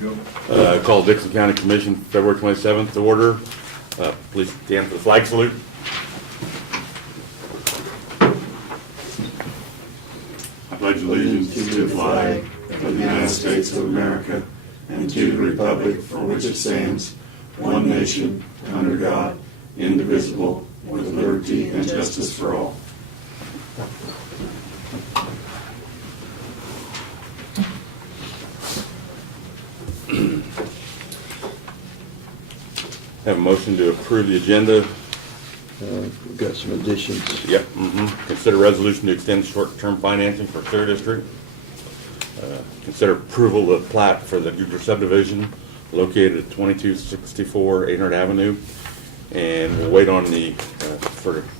Call Dixon County Commission February 27th to order. Please stand for the flag salute. I pledge allegiance to the flag of the United States of America and to the republic for which it stands, one nation, under God, indivisible, with liberty and justice for all. Have a motion to approve the agenda. We've got some additions. Yep. Consider resolution to extend short-term financing for Clear District. Consider approval of plat for the Guger subdivision located at 2264 800 Avenue. And we'll wait on the,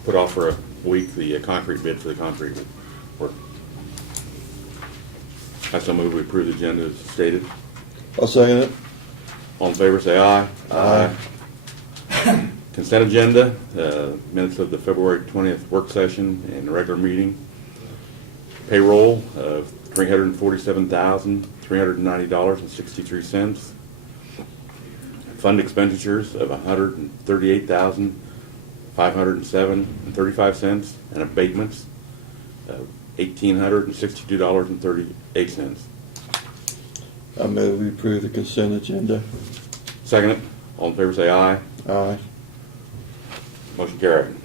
put off for a week the concrete bid for the concrete work. I so move we approve the agenda as stated. I'll second it. All in favor say aye. Aye. Consent agenda, minutes of the February 20th work session and regular meeting. Payroll of $347,390.63. Fund expenditures of $138,507.35, and abatements of $1,862.38. I move we approve the consent agenda. Second it. All in favor say aye. Aye. Motion carried.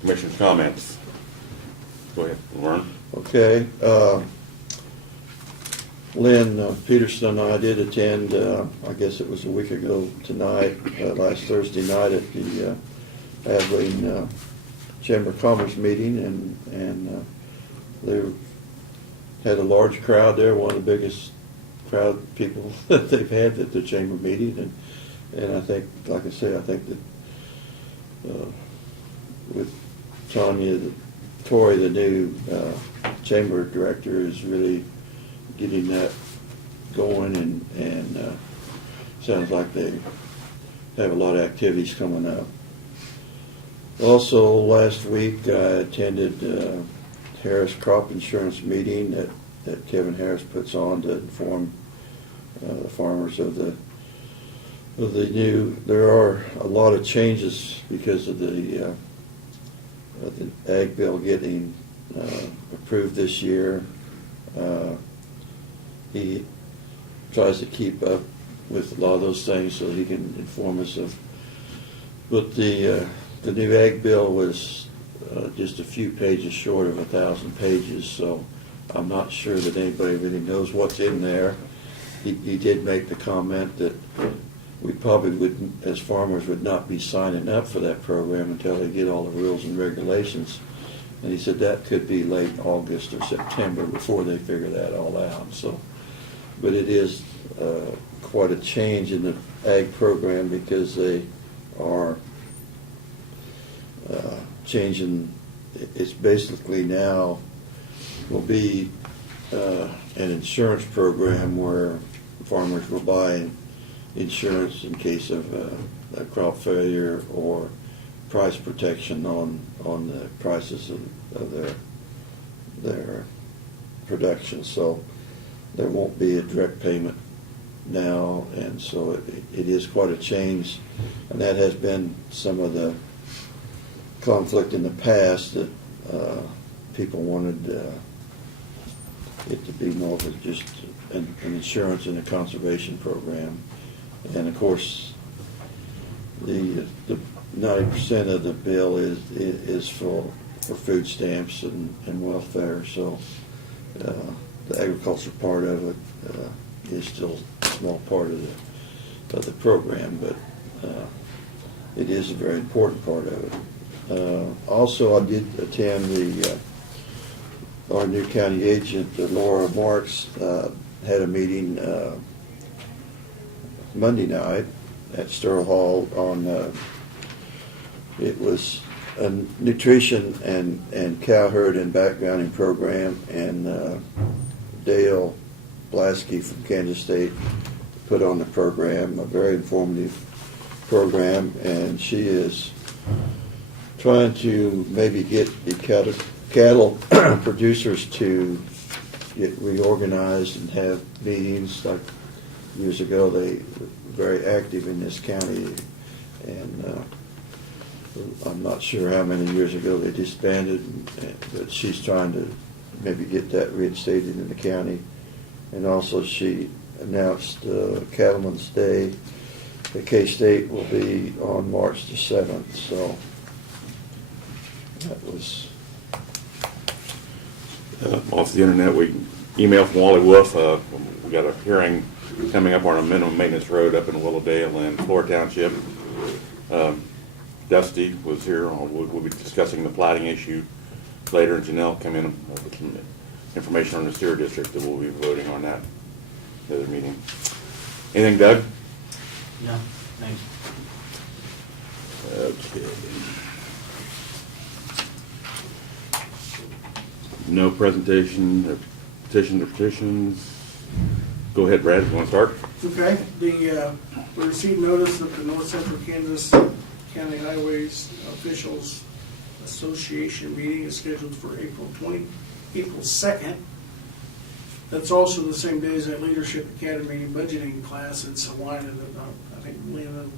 Commissioners' comments. Go ahead, Lauren. Okay. Lynn Peterson and I did attend, I guess it was a week ago tonight, last Thursday night at the Abilene Chamber of Commerce meeting, and they had a large crowd there, one of the biggest crowd of people that they've had at the chamber meeting, and I think, like I say, I think that with Tanya Torrey, the new chamber director, is really getting that going, and sounds like they have a lot of activities coming up. Also, last week I attended Harris Crop Insurance meeting that Kevin Harris puts on to inform the farmers of the new. There are a lot of changes because of the ag bill getting approved this year. He tries to keep up with a lot of those things so he can inform us of. But the new ag bill was just a few pages short of 1,000 pages, so I'm not sure that anybody really knows what's in there. He did make the comment that we probably would, as farmers, would not be signing up for that program until they get all the rules and regulations. And he said that could be late August or September before they figure that all out. So, but it is quite a change in the ag program because they are changing. It's basically now will be an insurance program where farmers will buy insurance in case of a crop failure or price protection on the prices of their production. So there won't be a direct payment now, and so it is quite a change, and that has been some of the conflict in the past that people wanted it to be more of just an insurance and a conservation program. And of course, the 90% of the bill is for food stamps and welfare. So the agriculture part of it is still a small part of the program, but it is a very important part of it. Also, I did attend our new county agent, Laura Marks, had a meeting Monday night at Sterl Hall on it was a nutrition and cow herd and backgrounding program, and Dale Blasky from Kansas State put on the program, a very informative program, and she is trying to maybe get the cattle producers to get reorganized and have meetings like years ago, they were very active in this county, and I'm not sure how many years ago they disbanded, but she's trying to maybe get that reinstated in the county. And also she announced Cattleman's Day at K-State will be on March the 7th, so that was... Off the internet, we email from Wally Wolf. We got a hearing coming up on a minimum maintenance road up in Willowdale and Floor Township. Dusty was here. We'll be discussing the plating issue later, and Janelle come in with some information on the sewer district that we'll be voting on that the other meeting. Anything, Doug? No, thanks. Okay. No presentation, petitions. Go ahead, Brad, you want to start? Okay, we received notice that the North Central Kansas County Highways Officials Association meeting is scheduled for April 2nd. That's also the same day as that Leadership Academy budgeting class in Salina that I think Lynn and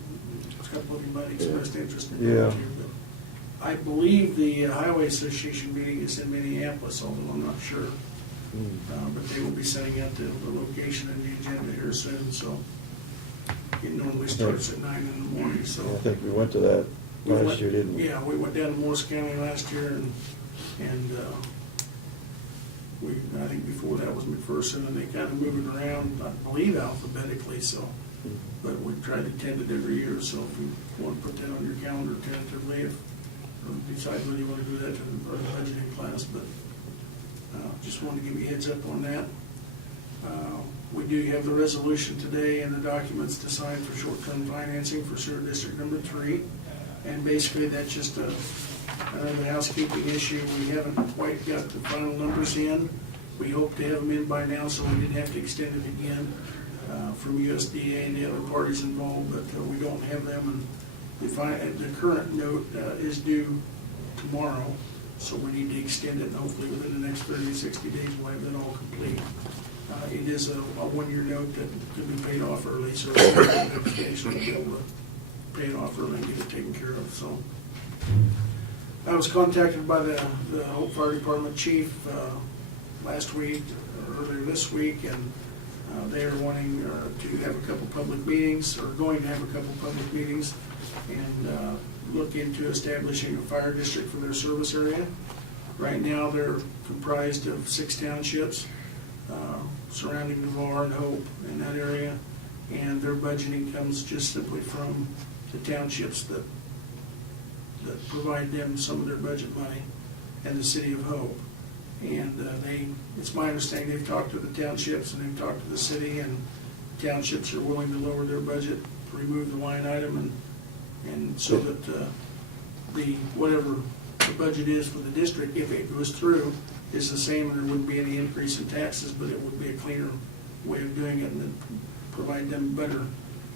a couple of you might expressed interest in going to. But I believe the Highway Association meeting is in Minneapolis, although I'm not sure. But they will be setting out the location and the agenda here soon, so it normally starts at 9 in the morning, so. I think we went to that last year, didn't we? Yeah, we went down to Morris County last year, and I think before that was McPherson, and they kind of moved it around, I believe alphabetically, so. But we try to attend it every year, so if you want to put that on your calendar tentatively, or decide whether you want to do that to the budgeting class, but just wanted to give you a heads up on that. We do have the resolution today and the documents to sign for short-term financing for sewer district number 3. And basically that's just another housekeeping issue. We haven't quite got the final numbers in. We hope to have them in by now, so we didn't have to extend it again from USDA and the other parties involved, but we don't have them. And the current note is due tomorrow, so we need to extend it, and hopefully within the next 30 to 60 days we'll have that all complete. It is a one-year note that could be paid off early, so we'll be able to pay it off early and get it taken care of. So I was contacted by the Hope Fire Department chief last week, or earlier this week, and they are wanting to have a couple public meetings, or going to have a couple public meetings, and look into establishing a fire district for their service area. Right now they're comprised of 6 townships surrounding Navarre and Hope in that area, and their budgeting comes just simply from the townships that provide them some of their budget money, and the city of Hope. And it's my understanding they've talked to the townships and they've talked to the city, and townships are willing to lower their budget, remove the line item, and so that whatever the budget is for the district, if it goes through, is the same, and there wouldn't be any increase in taxes, but it would be a cleaner way of doing it and then provide them better.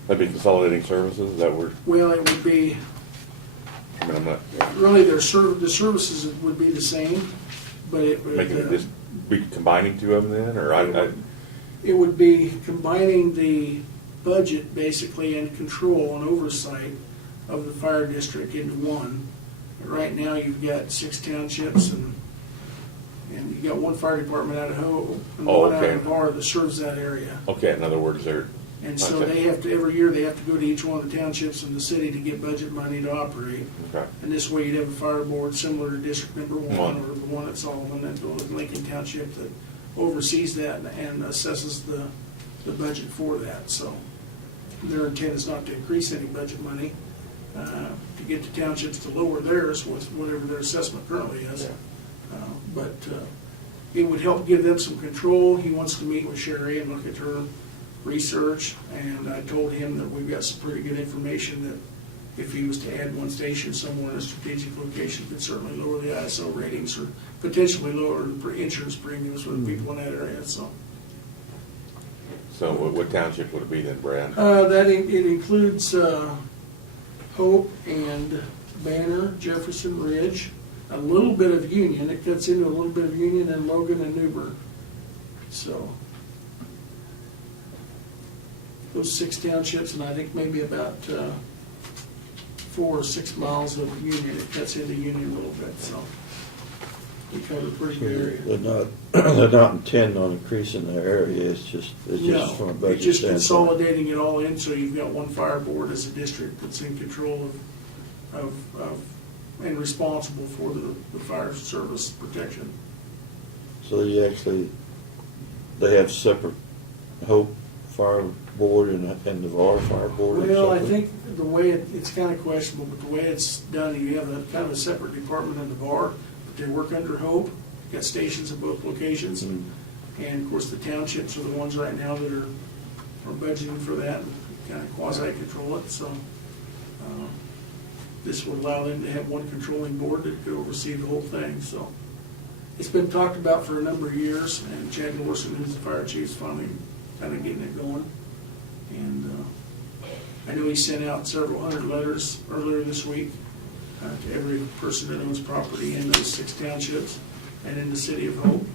That'd be consolidating services, is that word? Well, it would be, I mean, I'm not, really the services would be the same, but it would. making it just be combining 2 of them then, or It would be combining the budget basically and control and oversight of the fire district into one. Right now you've got 6 townships and you've got 1 fire department out of Hope and one out of Navarre that serves that area. Okay, in other words, they're... And so they have to, every year they have to go to each one of the townships in the city to get budget money to operate. Okay. And this way you'd have a fire board similar to District Number 1 or the one at Solomon, at Lincoln Township, that oversees that and assesses the budget for that. So their intent is not to increase any budget money, to get the townships to lower theirs with whatever their assessment currently is. But it would help give them some control. He wants to meet with Sherry and look at her research, and I told him that we've got some pretty good information that if he was to add 1 station somewhere in a strategic location, could certainly lower the ISO ratings or potentially lower the insurance premiums for the people in that area. So what township would it be then, Brad? it includes Hope and Banner, Jefferson, Ridge, a little bit of Union. It cuts into a little bit of Union, and Logan and Newburgh. So those 6 townships, and I think maybe about 4 or 6 miles of Union. It cuts into Union a little bit, so we cover a pretty good area. They're not intending on increasing their area, it's just from a No, budget it's just standpoint. consolidating it all in, so you've got one fire board as a district that's in control of and responsible for the fire service protection. So they have separate Hope Fire Board and the VAR Fire Board or Well, I something? think the way it's kind of questionable, but the way it's done, you have a kind of a separate department in the bar, but they work under Hope, got stations at both locations. Mm. And of course, the townships are the ones right now that are budgeting for that and kind of quasi-control it, so this would allow them to have one controlling board that could oversee the whole thing, so. It's been talked about for a number of years, and Chad Norson, who's the fire chief, is finally kind of getting it going. And I know he sent out several hundred letters earlier this week to every person that owns property in those 6 townships and in the city of Hope,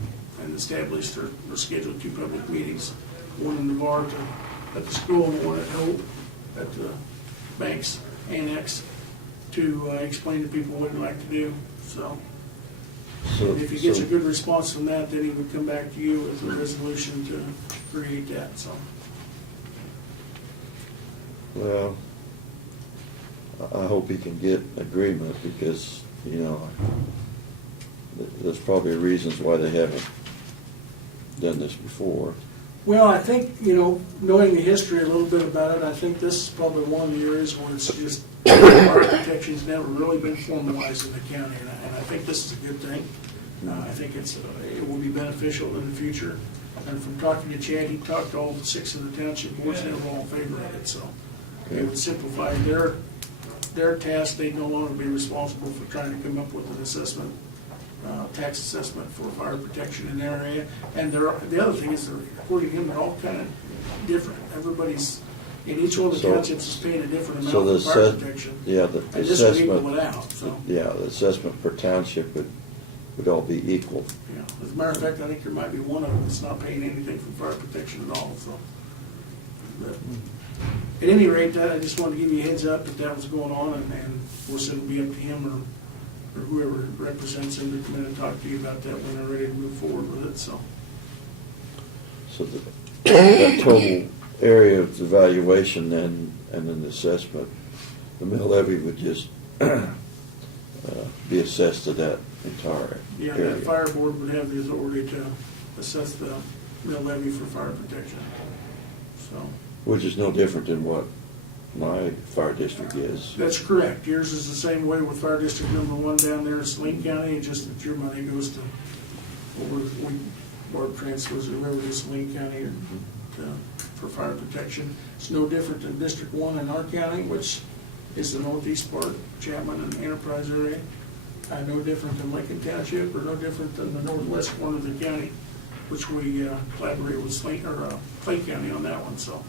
and established or scheduled 2 public meetings, one in the bar at the school and one at Hope at the Banks Annex, to explain to people what he'd like to do. So if he gets a good response from that, then he would come back to you with a resolution to create that, so. Well, I hope he can get agreement because, there's probably reasons why they haven't done this before. Well, I think, knowing the history a little bit about it, I think this is probably one of the areas where it's just, fire protection's never really been formalized in the county, and I think this is a good thing. I think it will be beneficial in the future. And from talking to Chad, he talked to all 6 of the township boards, and they were all in favor of it, so it would simplify their task. They'd no longer be responsible for trying to come up with an assessment, tax assessment for fire protection in their area. And the other thing is, according to him, they're all kind of different. Everybody's, in each one of the townships is paying a different amount So for fire protection. Yeah, the And this would equal assessment, it out, so. yeah, the assessment per township would all be equal. Yeah, as a matter of fact, I think there might be one of them that's not paying anything for fire protection at all, so. But at any rate, I just wanted to give you a heads up that was going on, and of course, it'll be up to him or whoever represents him to come in and talk to you about that when they're ready to move forward with it, so. So that total area of evaluation then, and then the assessment, the mill levy would just be assessed to that entire Yeah, area. that fire board would have the authority to assess the mill levy for fire protection, so. Which is no different than what my fire district is. That's correct. Yours is the same way with Fire District Number 1 down there in Saline County, just that your money goes to, board transfers or whoever it is, Saline County, or for fire protection. It's no different than District 1 in our county, which is the northeast part, Chapman and Enterprise area. No different than Lincoln Township, or no different than the northwest corner of the county, which we collaborate with Clay County on that one, so.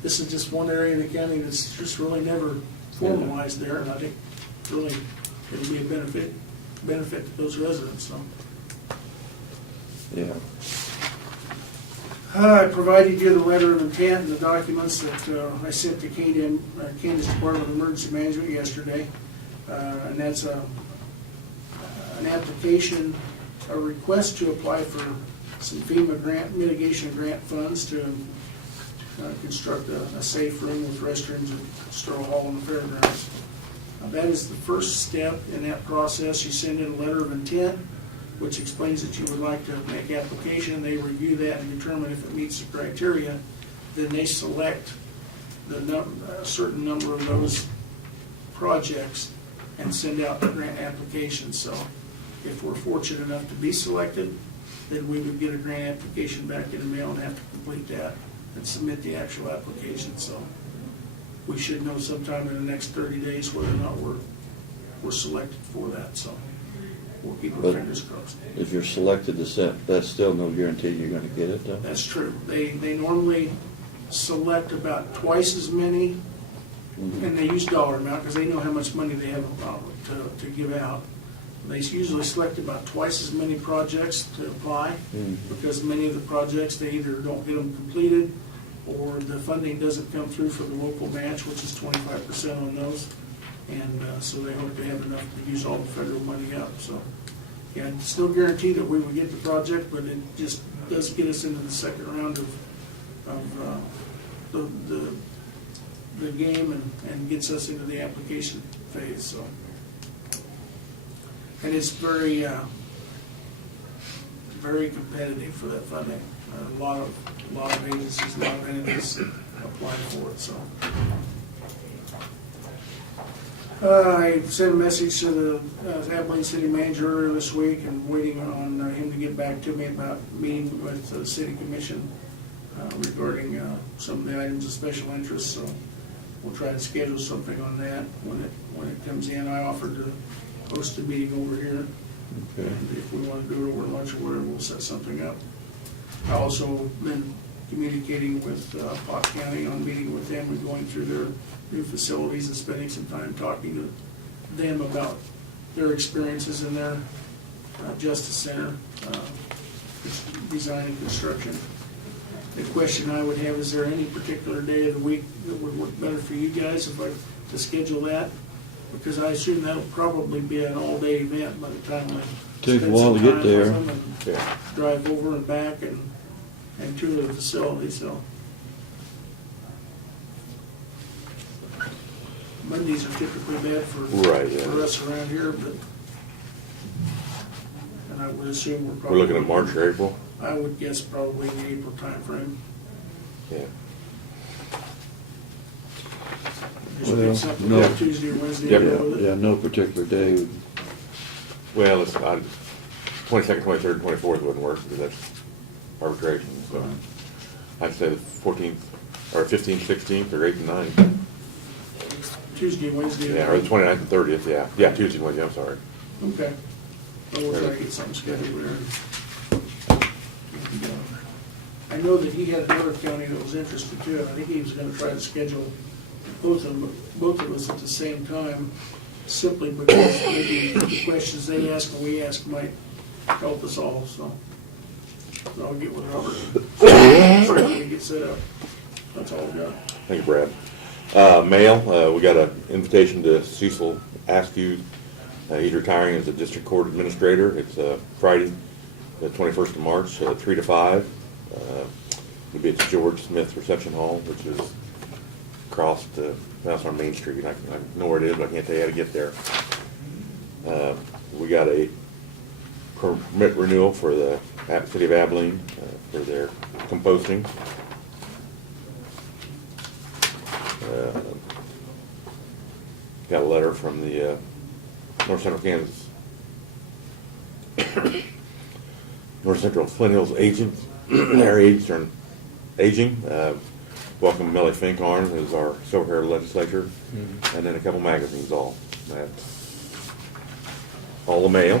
This is just one area in the county that's just really never formalized there, and I think really it'll be a benefit to those residents, so. Yeah. I provided you the letter of intent and the documents that I sent to Kansas Department of Emergency Management yesterday, and that's an application, a request to apply for some FEMA mitigation grant funds to construct a safe room with restrooms at Sterl Hall in the fairgrounds. That is the first step in that process. You send in a letter of intent, which explains that you would like to make application. They review that and determine if it meets the criteria. Then they select a certain number of those projects and send out the grant applications. So if we're fortunate enough to be selected, then we would get a grant application back in the mail and have to complete that and submit the actual application. So we should know sometime in the next 30 days whether or not we're selected for that. So we'll keep our fingers crossed. If you're selected to set, that's still no guarantee you're going to get it, though? That's true. They normally select about twice as many, and they use dollar amount because they know how much money they have to give out. They usually select about twice as many projects to apply because many of the projects, they either don't get them completed or the funding doesn't come through for the local match, which is 25% on those. And so they hope to have enough to use all the federal money up, so. Yeah, it's no guarantee that we would get the project, but it just does get us into the second round of the game and gets us into the application phase, so. And it's very, very competitive for that funding. A lot of agencies, a lot of entities apply for it, so. I sent a message to the Abilene City Manager earlier this week and waiting on him to get back to me about meeting with the City Commission regarding some of the items of special interest, so we'll try to schedule something on that when it comes in. I offered to host a meeting over here. Okay. And if we want to do it over lunch or whatever, we'll set something up. I also been communicating with Pot County on meeting with them and going through their new facilities and spending some time talking to them about their experiences in their Justice Center design and construction. The question I would have, is there any particular day of the week that would work better for you guys if I to schedule that? Because I assume that'll probably be an all-day event by the time I Takes a spend while some to get time there. with them and Yeah. drive over and back and tour the facility, so. Mondays are typically bad for Right, yeah. for us around here, but, and I would assume we're probably. We're looking at March or April? I would guess probably in the April timeframe. Yeah. Just Well, pick something no. up Tuesday or Wednesday. Yep. to go with it. Yeah, no particular day. Well, it's, 22nd, 23rd, 24th wouldn't work because that's arbitration, so. I'd say the 14th, or 15th, 16th, or 8th and 9th. Tuesday, Wednesday. Yeah, or the 29th and 30th, yeah. Yeah, Tuesday and Wednesday, I'm sorry. Okay. Well, we'll try to get something scheduled there. And, I know that he had another county that was interested too, and I think he was gonna try to schedule both of us at the same time, simply because maybe the questions they ask and we ask might help us all, so. So I'll get with Robert. So we get set up. That's all we got. Thank you, Brad. Mail, we got an invitation to Cecil Askew. He's retiring as a district court administrator. It's Friday, the 21st of March, 3 to 5. It'll be at the George Smith Reception Hall, which is across that's on Main Street. I know where it is, but I can't tell you how to get there. We got a permit renewal for the City of Abilene for their composting. Got a letter from the North Central Kansas, North Central Flint Hills agents, their agents are aging. Welcome Melly Finkhorn as our Silver Hair legislature, and then a couple magazines. That's all the mail.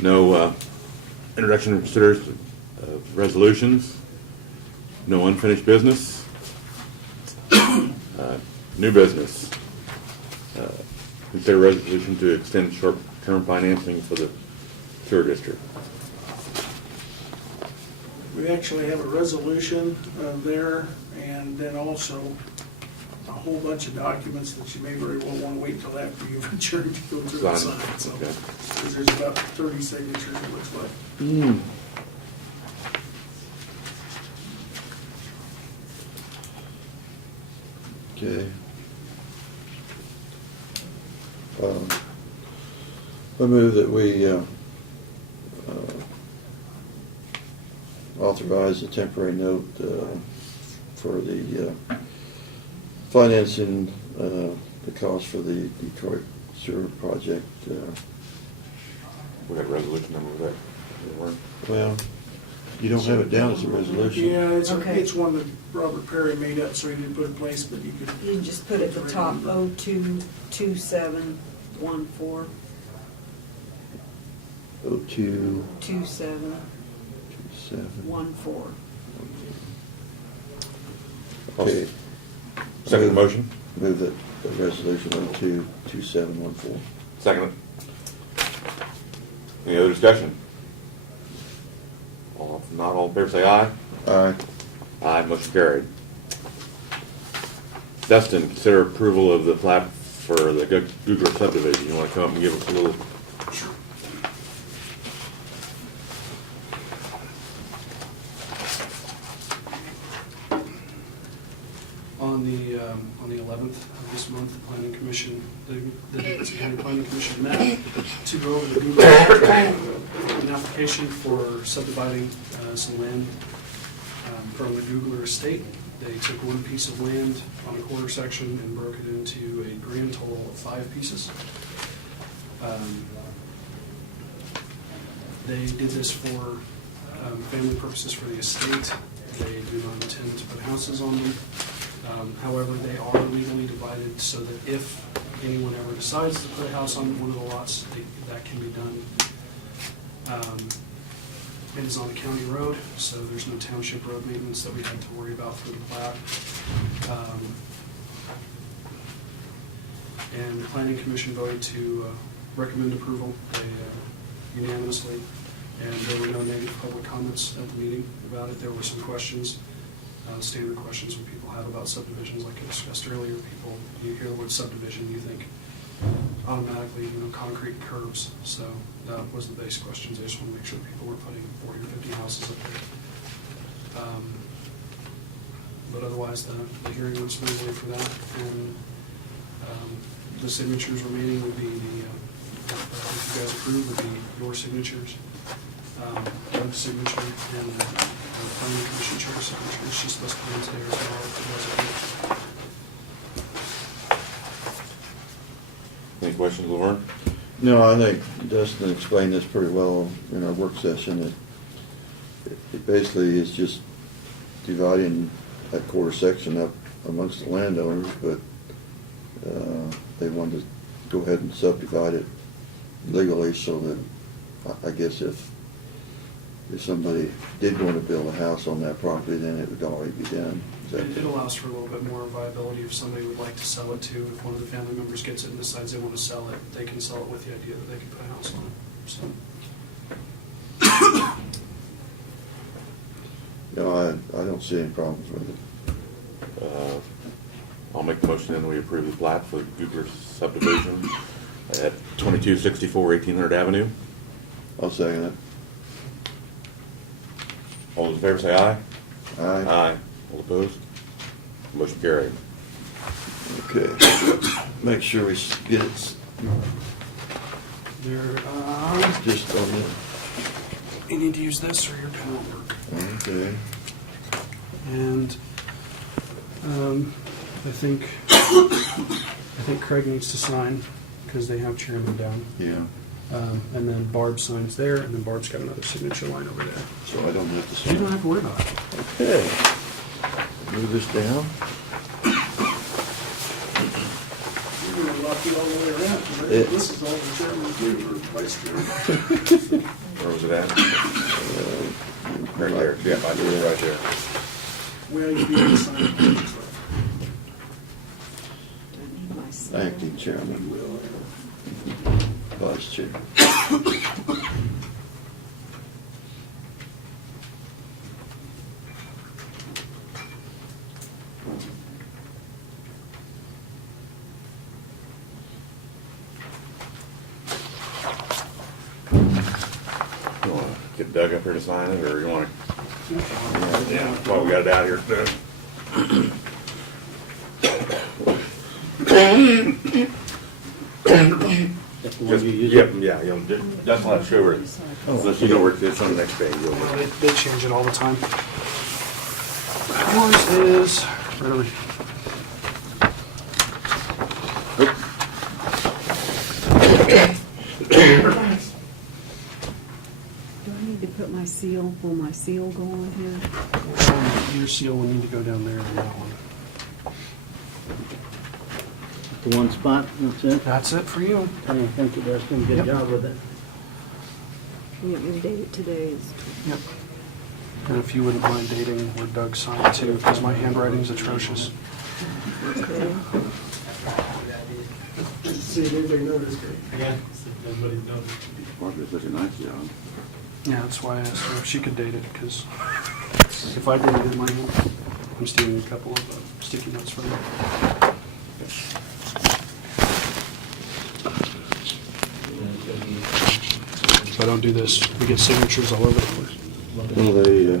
No introduction and consideration of resolutions. No unfinished business. New business. Consider resolution to extend short-term financing for the sewer district. We actually have a resolution there, and then also a whole bunch of documents that you may very well want to wait until after you've adjourned to go through and Sign. sign. So, Okay. because there's about 30 signatures, it looks like. Okay. I move that we authorize a temporary note for the financing the cost for the Detroit sewer project. We got a resolution number for that. Well, you don't have it down as a resolution. Yeah, Okay. it's one that Robert Perry made up, so he didn't put a place, but you could. You can just put at the top 022714, 0227. 2714. Okay. Second motion? Move that the resolution 022714. Second. Any other discussion? All, if not, all in favor say aye. Aye. Aye, motion carried. Dustin, consider approval of the plat for the Goodrich subdivision. You want to come up and give us a little? On the 11th of this month, the Planning Commission, the Davidson County Planning Commission met to go over the Google an application for subdividing some land from the Googler estate. They took one piece of land on a quarter section and broke it into a grand total of 5 pieces. They did this for family purposes for the estate. They do not intend to put houses on them. However, they are legally divided so that if anyone ever decides to put a house on one of the lots, that can be done. It is on a county road, so there's no township road maintenance that we had to worry about for the plat. And the Planning Commission voted to recommend approval unanimously, and there were no negative public comments at the meeting about it. There were some questions, standard questions when people have about subdivisions, like I discussed earlier. People, you hear the word subdivision, you think automatically, concrete curbs. So that was the base questions. I just want to make sure people weren't putting 40 or 50 houses up there. But otherwise, the hearing went smoothly for that. And the signatures remaining would be if you guys approve, would be your signatures, Doug's signature, and the Planning Commission chair signature. She's supposed to be in today as well. If you guys agree. Any questions, Laverne? No, I think Dustin explained this pretty well in our work session. It basically is just dividing that quarter section up amongst the landowners, but they wanted to go ahead and subdivide it legally so that, I guess if somebody did want to build a house on that property, then it would already be done. It allows for a little bit more viability if somebody would like to sell it too. If one of the family members gets it and decides they want to sell it, they can sell it with the idea that they can put a house on it. So, No, I don't see any problems with it. I'll make the motion and we approve the plat for the Goodrich subdivision at 2264 1800 Avenue. I'll second it. All those in favor say aye. Aye. Aye. All opposed? Motion carried. Okay. Make sure we get it there, just on you need to use this or your pen won't work. the, okay. And I think Craig needs to sign because they have chairman down. Yeah. And then Barb signs there, and then Barb's got another signature line over there. So I don't have to You sign. don't have to worry about it. Okay. Move this down. You're gonna lock it all the way around, 'cause I think It- this is all the chairman too, or vice chairman. Where was it at? Right there. Yeah, I do it right there. Well, you need to sign it. Do I need my seal? Acting chairman, vice chair. You want to get Doug up here to sign it, or you want to? Yeah, well, we got it out here today. Just, yeah, that's not sure. Unless you know where it's on the next page. you'll- They change it all the time. Yours is right over here. Do I need to put my seal, will my seal go on here? Your seal will need to go down there on that one. The one spot, that's it? That's it for you. Hey, thank you, Dustin, good Yep. job with it. You want me to date it today? Yep. And if you wouldn't mind dating where Doug signed too, because my handwriting's atrocious. Okay. Just to see if anybody noticed it. Yeah, everybody's noticed. Mark did such a nice job. Yeah, that's why I asked her if she could date it, because if I did it in my hand, I'm stealing a couple of sticky notes from her. If I don't do this, we get signatures all over the place. Well, they,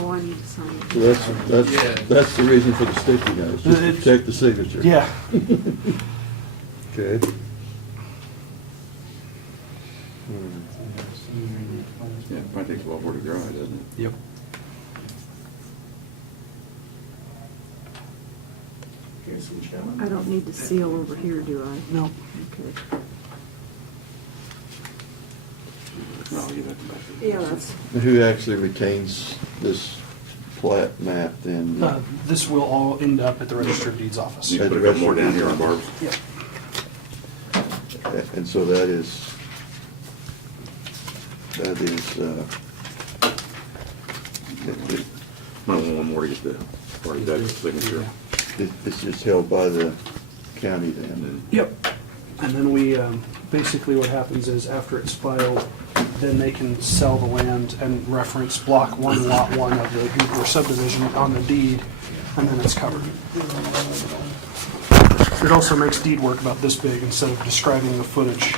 Oh, I need to sign it. so that's the reason for the sticky notes, just to check the signature. Yeah. Okay. Yeah, it probably takes a while for it to dry, doesn't it? Yep. Okay, so Chairman? I don't need to seal over here, do I? No. Okay. No, you have to back it. Yeah, that's, Who actually retains this plat map then? This will all end up at the Register of Deeds office. You can put a couple more down here on Barb's. Yep. And so that is, Might want one more to get the, or Doug's signature. it's just held by the county then? Yep. And then we, basically what happens is after it's filed, then they can sell the land and reference block 1, lot 1 of the Hooper subdivision on the deed, and then it's covered. It also makes deed work about this big instead of describing the footage.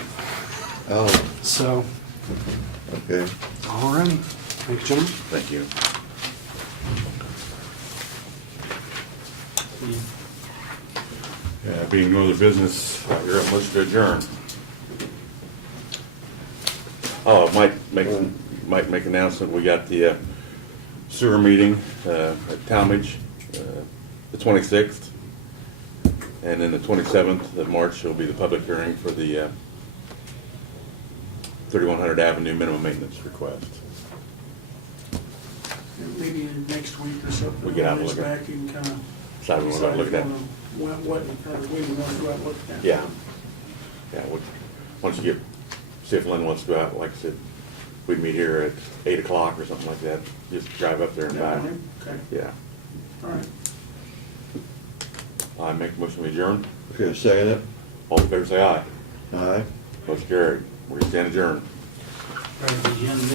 Oh, So, okay. all right. Thank you, gentlemen. Thank you. Being no other business, you're up most to adjourn. Oh, might make an announcement, we got the sewer meeting at Talmadge, the 26th, and then the 27th of March will be the public hearing for the 3100 Avenue minimum maintenance request. Maybe next week or something. We get out and when it's look at it. back, you can kind of. Decide what we're gonna look at. What kind of way we want to go out looking at. Yeah. Yeah, once you get, see if Lynn wants to go out, like I said, we'd meet here at 8 o'clock or something like that, just drive up there and back. Okay, Yeah. all right. I make a motion to adjourn. Okay, second it? All in favor, say aye. Aye. Motion carried. We stand adjourned. Right at the end.